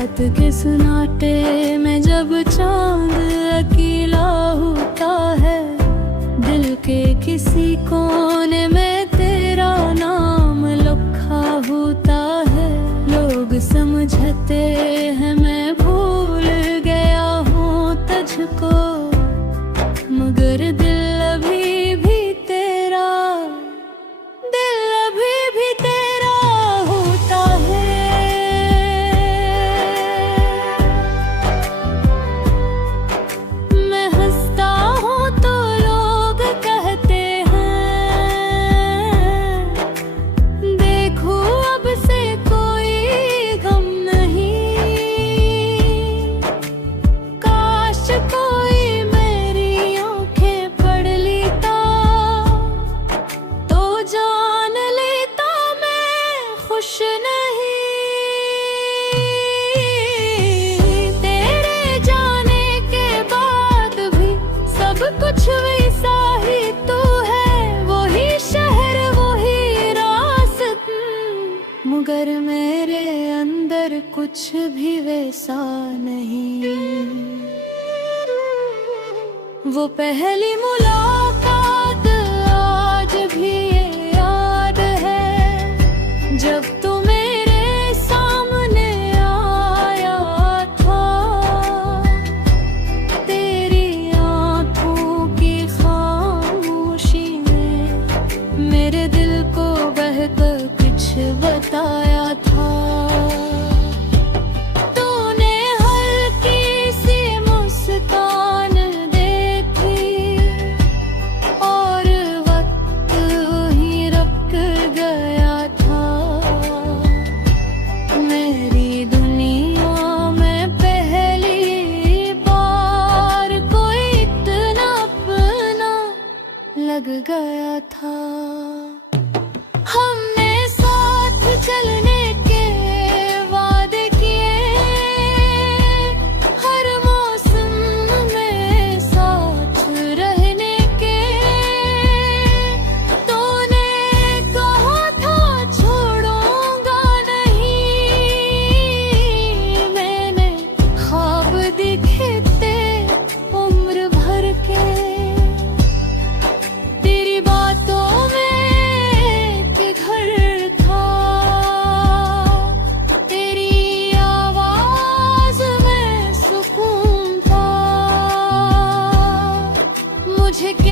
रात के सन्नाटे में जब चांद अकेला होता है, दिल के किसी कोने में तेरा नाम लिखा होता है। लोग समझते हैं मैं भूल गया हूँ तुझको, मगर दिल अभी भी तेरा, दिल अभी भी तेरा होता है। मैं हंसता हूँ तो लोग कहते हैं, देखो अब से कोई गम नहीं। काश कोई मेरी आंखें पढ़ लेता, तो जान लेता मैं खुश नहीं। तेरे जाने के बाद भी सब कुछ वैसा ही तो है, वही शहर वही रास्ते, मगर मेरे अंदर कुछ भी वैसा नहीं। वो पहली मुलाकात